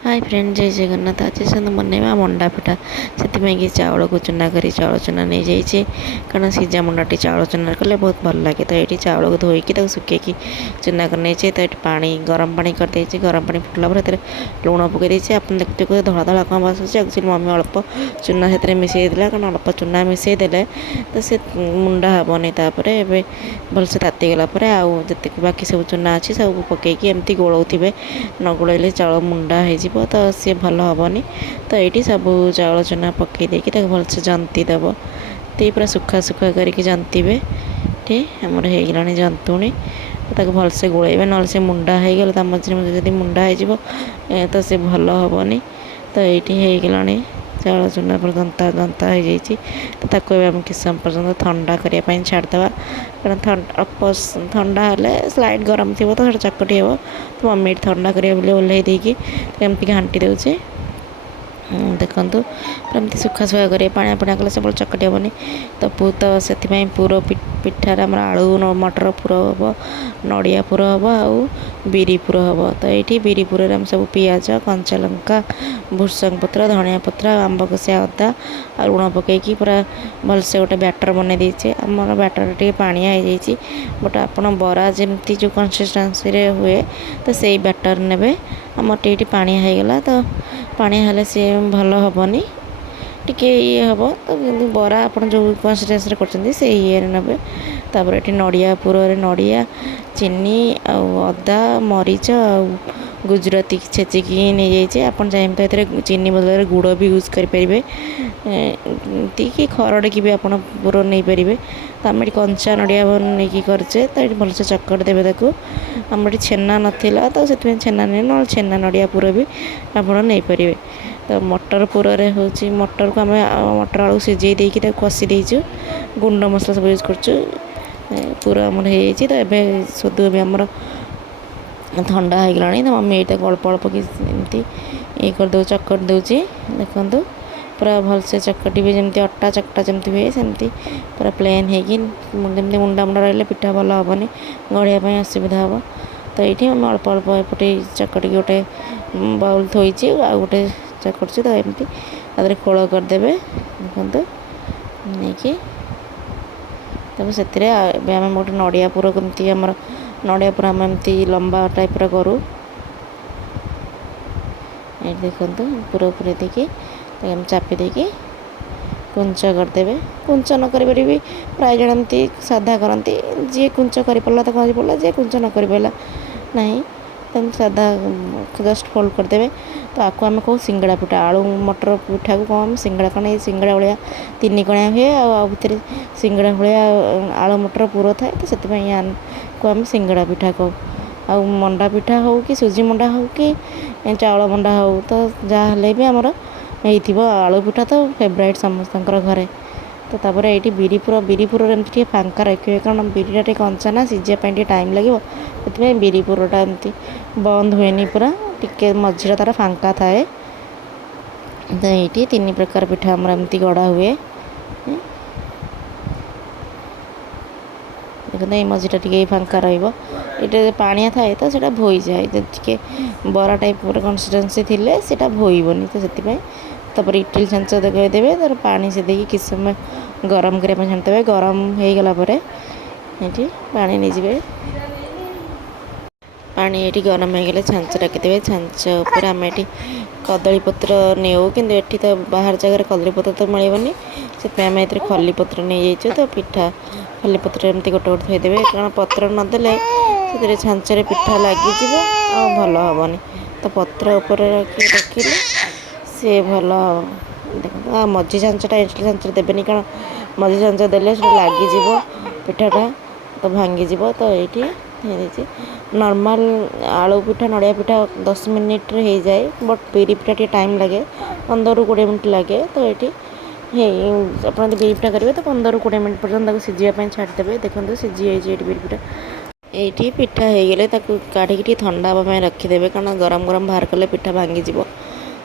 Hi friend जय जगन्नाथ आज से बनवा मंडा पिठा से चाउल को चूना कर चाउल चूना नहीं जाइए कारण सीजा मंडाटी चाउल चूना कले बहुत भल लगे तो ये चाउल को धोईकी सुखेकी चूना कर नहीं तो ये पानी गरम पानी करदे गरम पानी फुटला पर लुण पकई देचे आप देखते धला धला कम आसूँ एक्चुअली मम्मी अल्प चूना से मिसई देला कारण अल्प चूना मिसई देले तो सी मुंडा हेनी तापर भलसे तातीगला आते बाकी सब चूना अच्छी सब पकईकी एमती गोलाऊे न गोलैले चाउल मुंडा हो तो सी भल हेनी तो ये सब चाउल चूना पकई देकी भलसे जंती देव तो पूरा सुखा सुखा करके जंतीबे ठीक आमर हो जंतुणी भलसे गोलैबे ना से मुंडा हो गला मझे मझे जब मुंडा हो तो सी भल हेनी तो ये होगा चाउल चूना पर गंता गंता हो जाइए तो आम किस समय पर्यटन ठंडा करने छाड़देवा कारण ठंडा हेल्ले स्लाइड गरम थी तो चकटी हे तो मम्मी ठंडा करें ओल्लै देकी एमती घाटी दूचे देखु एमती सुखा सुखा कर पाणिया पाणिया कले सब चकटी हेनी तो से पुर पिठार आम आलू मटर पुर हम नड़िया पुर हम आउ बिरी पुर हम तो ये बिरी पुर आम सब पिज कंचा लंका भूसंग पत्र धनिया पत्र आंब कषिया अदा आ लुण पकईकी पूरा भलसे गोटे बैटर बनई देचे आमर बैटर टे पाणिया हो जाइए बट आपड़ बरा जमती जो कंसिस्टेंसी हुए तो से बैटर ने आम टे पाणिया होगला तो पाणिया हेल्ले सी भल हेनी टिके ये हम तो बरा आप जो कंसिस्टेंसी कर ये ने तापर ये नड़िया पुर नड़िया चीनी अदा मरीच आ गुजराती छेचिकी नहीं जाइए आप चाहिए तो ये चीनी बदल गुड़ भी यूज करेंगे कि खरड़ की भी आप पुर नहीं पारे तो आम ये कंचा नड़िया नहीं करचे तो ये भलसे चकट देवे आम ये छेना नाला तो से छेना नहीं ना छेना नड़िया पुर भी आप नहीं पारे तो मटर पुर हूँ मटर को आम मटर आलू सीझे देकी कषि देचु गुंड मसला सब यूज कर पूरा आमर हो तो ये सोदु भी आमर ठंडा हो गला तो मम्मी ये अल्प अल्प कि ये करदे चकट दूची देखु पूरा भलसे चकटी भी जमी अटा चकटा जमी हुए सेमती पूरा प्लेन होगी मुंडा मुंडा रही पिठा भल हेनी गढ़ापी असुविधा हम तो ये अल्प अल्प एपटे चकटी गोटे बाउल थोची आ गोटे चकटी तो एमती तादे खोल करदे देखु नहीं तब से आम गोटे नड़िया पुर कमती आमर नड़िया पुर आम एमती लंबा टाइप्र करूँ ये देखु पुर पूरे देखिए तो चापी देकी कुंच करदे कुंच न कर भी प्राय जन एमती साधा करती जी कुंच कर पारा तो कहीं पड़ा जी कुंच न कर पारा ना तो साधा जस्ट फोल्ड करदे तो आपको आम कहूँ सिंगड़ा पिठा आलू मटर पिठा को कौन सिंगड़ा कारण ये सिंगड़ा भाया तीन कणिया हुए आर सिंगड़ा भाया आलू मटर पुर थाए तो से आम सिंगड़ा पिठा कहूँ आ मंडा पिठा हो कि सुजी मंडा हो कि चाउल मंडा हो तो जहाँ भी आमर आलू पिठा तो फेवराइट समस्त घरे तो तापर ये बिरीपुर एमती फांका रखिए कारण बिरीटा टे कंचा ना सीझापी टाइम लगे से बिरीपुरटा एमती बंद हुए पूरा टिके मझीरा तार फांका थाए तो ये तीन प्रकार पिठा आमर एमती गढ़ा हुए देखते ये मझीटा टे फांका रही पानिया थाए तो सीटा भोई जाए टे बरा टाइप कंसिस्टेंसी थिले सीटा भोईबनी तो से तापर इडली छांच देवे तार पानी से देखिए किस समय गरम करने छाड़ीदेवे गरम हो गला ये पानी नहीं पानी ये गरम हो गले छांच रखिदेवे छांच उपर आम ये कदलीपत्र नेऊ कि तो बाहर जगह कदलीपत्र तो मिलनी से आम ये खलीपत्र नहीं जाइए तो पिठा खलीपत्र एमती गोटे गोटे थोदेवे कारण पत्र नदेले से छांचरे पिठा लगिज भल हेनी तो पत्र उपर रखिले सी भल देखो मझी छांचटा इडली छांच देवेनि कारण मझी छांच देले लगिज पिठाटा तो भांगीज तो ये नॉर्मल आलू पिठा नड़िया पिठा 10 मिनिट हो जाए बट बिरी पिठा टे टाइम लगे 15-20 मिनट लगे तो ये आप बिरी पिठा करेंगे तो 15-20 मिनट पर्यटन सीझापी छाड़ीदेवे देखो सीझी जाइए बिरी पिठा ये पिठा हो गले काढ़ी ठंडा हाँपाई रखिदेवे कारण गरम गरम बाहर कले पिठा भांगीज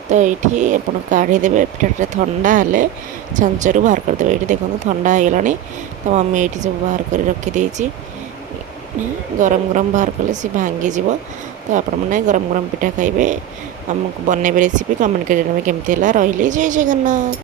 तो ये आप काढ़ीदेवे पिठाटा ठंडा हेल्ले छांचरू बाहर करदे ये देखो ठंडा हो गला तो मम्मी ये सब बाहर कर रखीदे गरम गरम बाहर कले सी भांगीज तो आपण मैंने गरम गरम पिठा खाइबे ଆମକୁ ବନେଇବେ ରେସିପି କମେଣ୍ଟ କରି ଜଣାଇବେ କେମିତି ହେଲା। ରହିଲି, ଜୟ ଜଗନ୍ନାଥ।